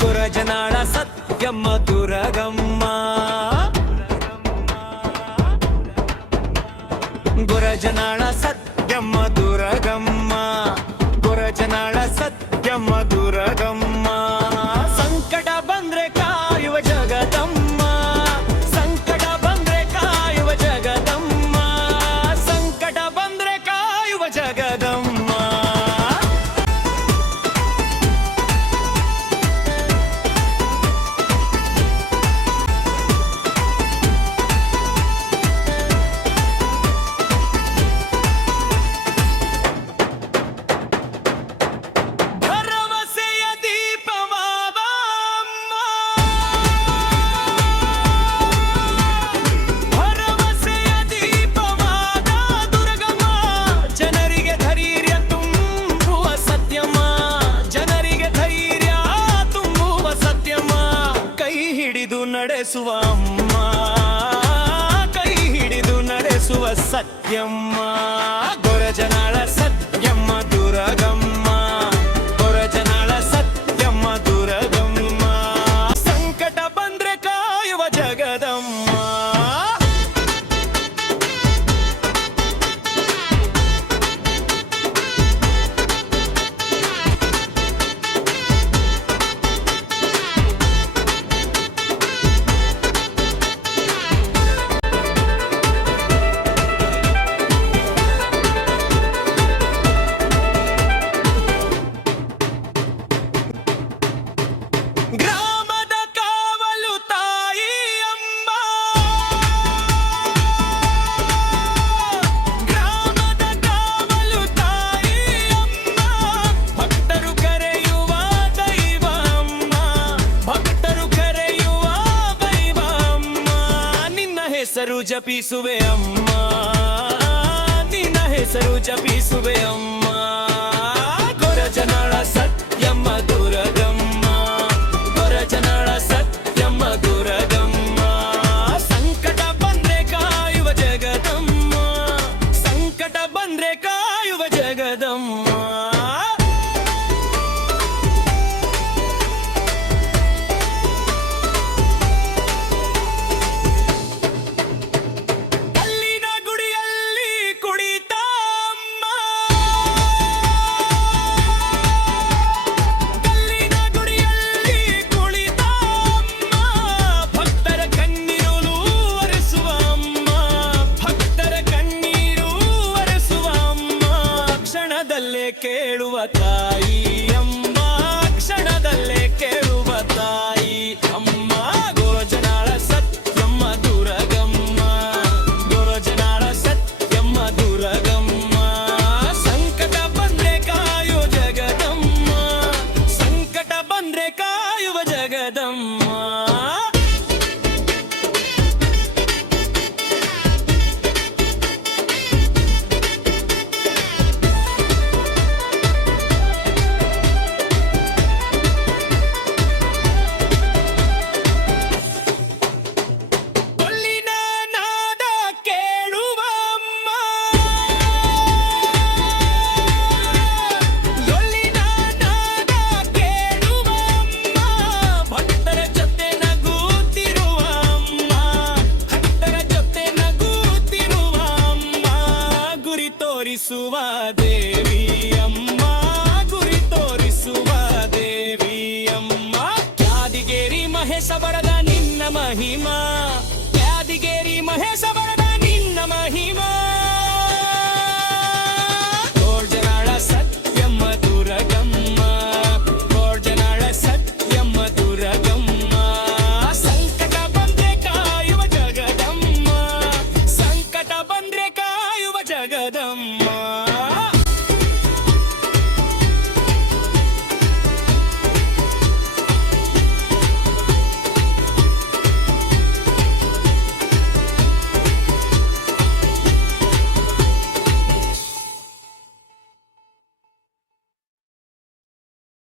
ಗುರಜನಾಳ ಸತ್ಯಮ್ಮ ದುರಗಮ್ಮ, ಗುರಜನಾಳ ಸತ್ಯಮ್ಮ ದುರಗಮ್ಮ, ಗುರಜನಾಳ ಸತ್ಯಮ್ಮ ದುರಗಮ್ಮ. ಸಂಕಟ ಬಂದ್ರೆ ಕಾಯುವ ಜಗದಮ್ಮ, ಸಂಕಟ ಬಂದ್ರೆ ಕಾಯುವ ಜಗದಮ್ಮ, ಸಂಕಟ ಬಂದ್ರೆ ಕಾಯುವ ಜಗದಮ್ಮ. ನಡೆಸುವ ಅಮ್ಮ, ಕೈ ಹಿಡಿದು ನಡೆಸುವ ಸತ್ಯಮ್ಮ, ಗುರಜನಾಳ ಸತ್ಯಮ್ಮ ದುರಗಮ್ಮ, ಗುರಜನಾಳ ಸತ್ಯಮ್ಮ ದುರಗಮ್ಮ. ಸಂಕಟ ಬಂದ್ರೆ ಕಾಯುವ ಜಗದಮ್ಮ. ಗ್ರಾಮದ ಕಾವಲು ತಾಯಿ ಅಮ್ಮ, ಗ್ರಾಮದ ಕಾವಲು ತಾಯಿ ಅಮ್ಮ, ಭಕ್ತರು ಕರೆಯುವ ದೈವ ಅಮ್ಮ, ಭಕ್ತರು ಕರೆಯುವ ದೈವ ಅಮ್ಮ. ನಿನ್ನ ಹೆಸರು ಜಪಿಸುವೆ ಅಮ್ಮ, ನಿನ್ನ ಹೆಸರು ಜಪಿಸುವೆ ಅಮ್ಮ, ಗುರಜನಾಳ ಸತ್ಯಮ್ಮ ದುರಗಮ್ಮ, ಗುರಜನಾಳ ಸತ್ಯಮ್ಮ ದುರಗಮ್ಮ. ಸಂಕಟ ಬಂದ್ರೆ ಕಾಯುವ ಜಗದಮ್ಮ, ಸಂಕಟ ಬಂದ್ರೆ ಕಾಯುವ ಜಗದಮ್ಮ. ಕಲ್ಲಿನ ಗುಡಿಯಲ್ಲಿ ಕುಳಿತ ಅಮ್ಮ, ಕಲ್ಲಿನ ಗುಡಿಯಲ್ಲಿ ಕುಳಿತ ಅಮ್ಮ, ಭಕ್ತರ ಕಣ್ಣೀರು ಒರೆಸುವ ಅಮ್ಮ, ಭಕ್ತರ ಕಣ್ಣೀರು ಒರೆಸುವ ಅಮ್ಮ. ಕ್ಷಣದಲ್ಲೇ ಕೇಳುವ ತಾಯಿ ಅಮ್ಮ, ಕ್ಷಣದಲ್ಲೇ ಕೇಳುವ ತಾಯಿ ಅಮ್ಮ, ಗುರಜನಾಳ ಸತ್ಯಮ್ಮ ದುರಗಮ್ಮ, ಗುರಜನಾಳ ಸತ್ಯಮ್ಮ ದುರಗಮ್ಮ. ಸಂಕಟ ಬಂದ್ರೆ ಕಾಯುವ ಜಗದಮ್ಮ, ಸಂಕಟ ಬಂದ್ರೆ ಕಾಯುವ ಜಗದಮ್ಮ. ಕೊಲ್ಲಿನ ನಾದ ಕೇಳುವ ಅಮ್ಮ, ಕೊಲ್ಲಿನ ನಾದ ಕೇಳುವ ಅಮ್ಮ, ಭಕ್ತರ ಜೊತೆ ನಗುತ್ತಿರುವ ಅಮ್ಮ, ಭಕ್ತರ ಜೊತೆ ನಗುತ್ತಿರುವ ಅಮ್ಮ, ಗುರಿ ತೋರಿಸುವ ದೇವಿ ಅಮ್ಮ, ಗುರಿ ತೋರಿಸುವ ದೇವಿ ಅಮ್ಮ. ಯಾದಿಗೇರಿ ಮಹೇಶ ಬರದ ನಿನ್ನ ಮಹಿಮಾ, ಯಾದಿಗೇರಿ ಮಹೇಶ